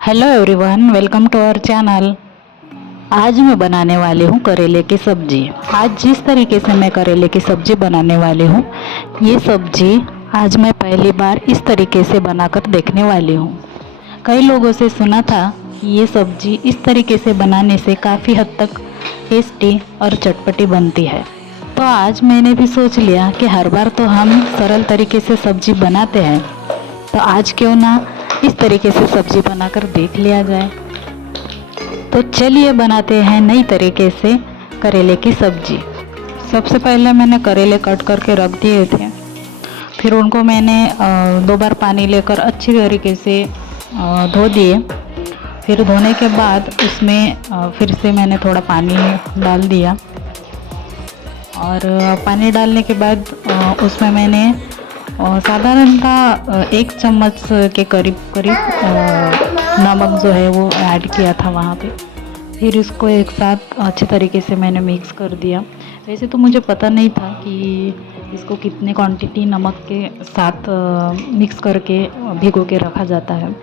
Hello everyone, welcome to our channel. आज मैं बनाने वाली हूँ करेले की सब्जी। आज जिस तरीके से मैं करेले की सब्जी बनाने वाली हूँ, ये सब्जी आज मैं पहली बार इस तरीके से बनाकर देखने वाली हूँ। कई लोगों से सुना था कि ये सब्जी इस तरीके से बनाने से काफ़ी हद तक टेस्टी और चटपटी बनती है। तो आज मैंने भी सोच लिया कि हर बार तो हम सरल तरीके से सब्जी बनाते हैं, तो आज क्यों ना इस तरीके से सब्जी बनाकर देख लिया जाए। तो चलिए बनाते हैं नई तरीके से करेले की सब्जी। सबसे पहले मैंने करेले कट करके रख दिए थे, फिर उनको मैंने 2 बार पानी लेकर अच्छी तरीके से धो दिए। फिर धोने के बाद उसमें फिर से मैंने थोड़ा पानी डाल दिया और पानी डालने के बाद उसमें मैंने साधारणतः 1 चम्मच के करीब नमक जो है वो ऐड किया था वहाँ पे। फिर इसको एक साथ अच्छे तरीके से मैंने मिक्स कर दिया। वैसे तो मुझे पता नहीं था कि इसको कितने क्वांटिटी नमक के साथ मिक्स करके भिगो के रखा जाता है।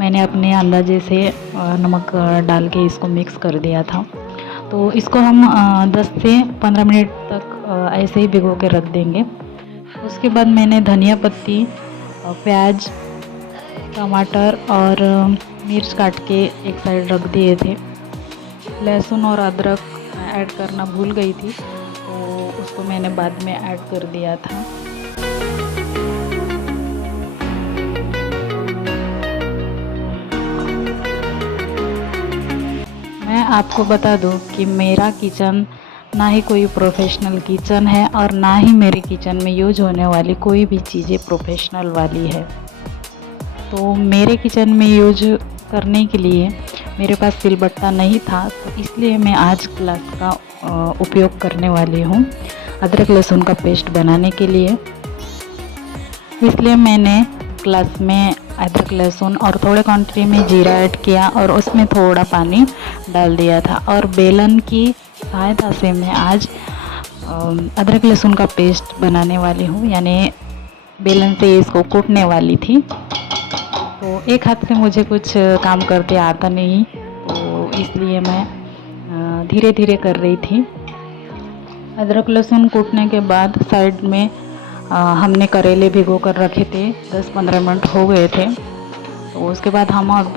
मैंने अपने अंदाजे से नमक डाल के इसको मिक्स कर दिया था। तो इसको हम 10 से 15 मिनट तक ऐसे ही भिगो के रख देंगे। उसके बाद मैंने धनिया पत्ती, प्याज, टमाटर और मिर्च काट के एक साइड रख दिए थे। लहसुन और अदरक ऐड करना भूल गई थी, तो उसको मैंने बाद में ऐड कर दिया था। मैं आपको बता दूं कि मेरा किचन ना ही कोई प्रोफेशनल किचन है और ना ही मेरे किचन में यूज होने वाली कोई भी चीज़ें प्रोफेशनल वाली है। तो मेरे किचन में यूज करने के लिए मेरे पास सिलबट्टा नहीं था, तो इसलिए मैं आज ग्लास का उपयोग करने वाली हूँ अदरक लहसुन का पेस्ट बनाने के लिए। इसलिए मैंने ग्लास में अदरक लहसुन और थोड़े क्वांटिटी में जीरा ऐड किया और उसमें थोड़ा पानी डाल दिया था और बेलन की सहायता से मैं आज अदरक लहसुन का पेस्ट बनाने वाली हूँ, यानी बेलन से इसको कूटने वाली थी। तो एक हाथ से मुझे कुछ काम करते आता नहीं, तो इसलिए मैं धीरे धीरे कर रही थी। अदरक लहसुन कूटने के बाद साइड में हमने करेले भिगो कर रखे थे, 10-15 मिनट हो गए थे। तो उसके बाद हम अब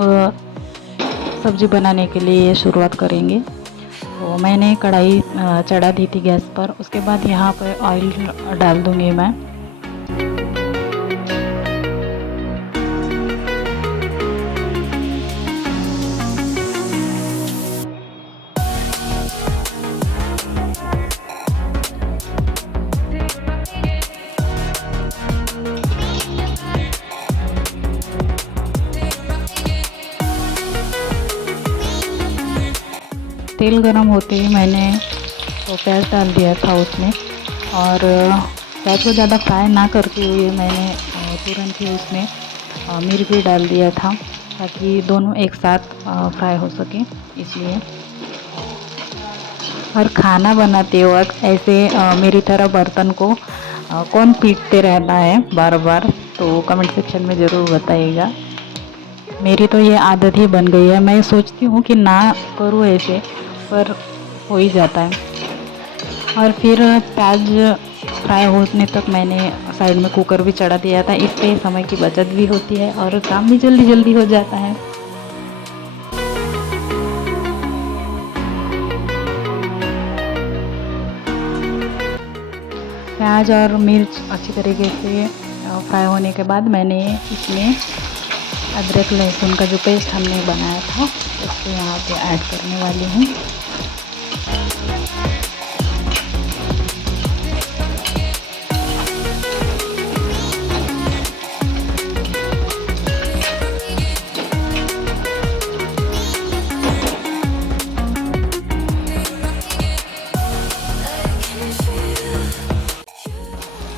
सब्ज़ी बनाने के लिए शुरुआत करेंगे। तो मैंने कढ़ाई चढ़ा दी थी गैस पर। उसके बाद यहाँ पर ऑयल डाल दूँगी मैं। तेल गरम होते ही मैंने तो प्याज डाल दिया था उसमें, और प्याज को ज़्यादा फ्राई ना करते हुए मैंने तुरंत ही उसमें मिर्च भी डाल दिया था, ताकि दोनों एक साथ फ्राई हो सके। इसलिए और खाना बनाते वक्त ऐसे मेरी तरह बर्तन को कौन पीटते रहता है बार बार, तो कमेंट सेक्शन में ज़रूर बताइएगा। मेरी तो ये आदत ही बन गई है। मैं सोचती हूँ कि ना करूँ ऐसे, पर हो ही जाता है। और फिर प्याज फ्राई होने तक मैंने साइड में कुकर भी चढ़ा दिया था। इससे समय की बचत भी होती है और काम भी जल्दी जल्दी हो जाता है। प्याज और मिर्च अच्छी तरीके से फ्राई होने के बाद मैंने इसमें अदरक लहसुन का जो पेस्ट हमने बनाया था उसको यहाँ पे ऐड करने वाली हूँ।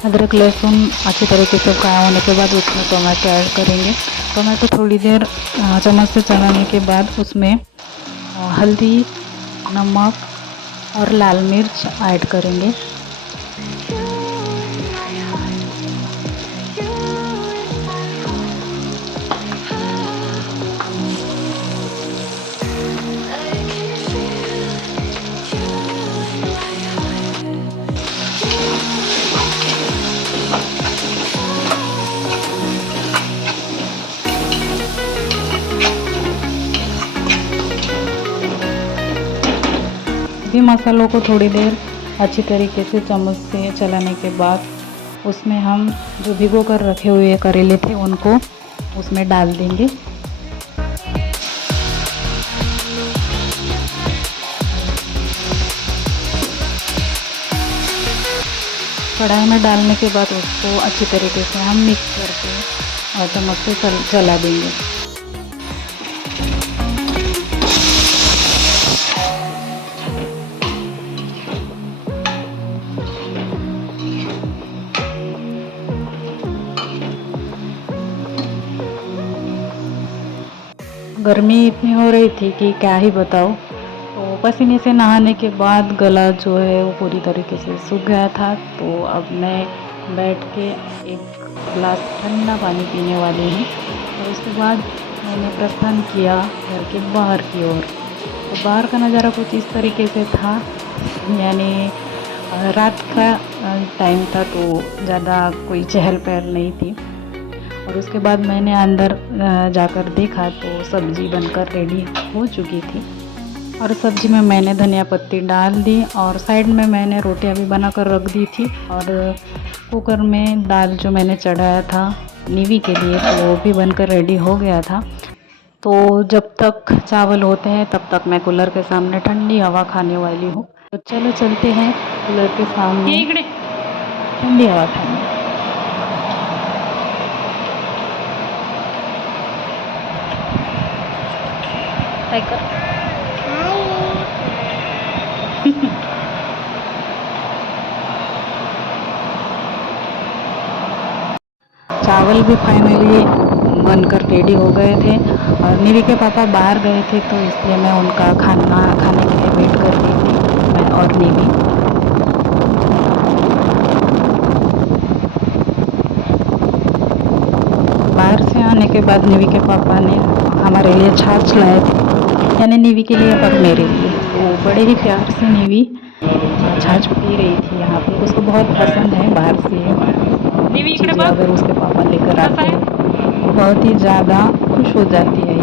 अदरक लहसुन अच्छी तरीके से फ्राई होने के बाद उसमें टोमेटो ऐड करेंगे। टोमेटो थोड़ी देर चम्मच से चलाने के बाद उसमें हल्दी, नमक और लाल मिर्च ऐड करेंगे। सभी मसालों को थोड़ी देर अच्छी तरीके से चम्मच से चलाने के बाद उसमें हम जो भिगो कर रखे हुए करेले थे उनको उसमें डाल देंगे। कढ़ाई में डालने के बाद उसको अच्छी तरीके से हम मिक्स करके और चम्मच से चला देंगे। गर्मी इतनी हो रही थी कि क्या ही बताओ। तो पसीने से नहाने के बाद गला जो है वो पूरी तरीके से सूख गया था। तो अब मैं बैठ के एक गिलास ठंडा पानी पीने वाली हूँ और उसके बाद मैंने प्रस्थान किया घर के बाहर की ओर। तो बाहर का नज़ारा कुछ इस तरीके से था, यानी रात का टाइम था तो ज़्यादा कोई चहल पहल नहीं थी। और उसके बाद मैंने अंदर जाकर देखा तो सब्ज़ी बनकर रेडी हो चुकी थी और सब्ज़ी में मैंने धनिया पत्ती डाल दी और साइड में मैंने रोटियां भी बनाकर रख दी थी और कुकर में दाल जो मैंने चढ़ाया था नीवी के लिए तो वो भी बनकर रेडी हो गया था। तो जब तक चावल होते हैं तब तक मैं कूलर के सामने ठंडी हवा खाने वाली हूँ। तो चलो चलते हैं कूलर के सामने ठंडी हवा खाने। चावल भी फाइनली बनकर रेडी हो गए थे और नीवी के पापा बाहर गए थे तो इसलिए मैं उनका खाना खाने के लिए वेट कर रही थी, मैं और नीवी। बाहर से आने के बाद नीवी के पापा ने हमारे लिए छाछ लाए थे, यानी नीवी के लिए और मेरे लिए। तो बड़े ही प्यार से नीवी छाछ पी रही थी यहाँ पे, उसको बहुत पसंद है बाहर से चीज़ें अगर उसके पापा लेकर आते हैं बहुत ही ज़्यादा खुश हो जाती है।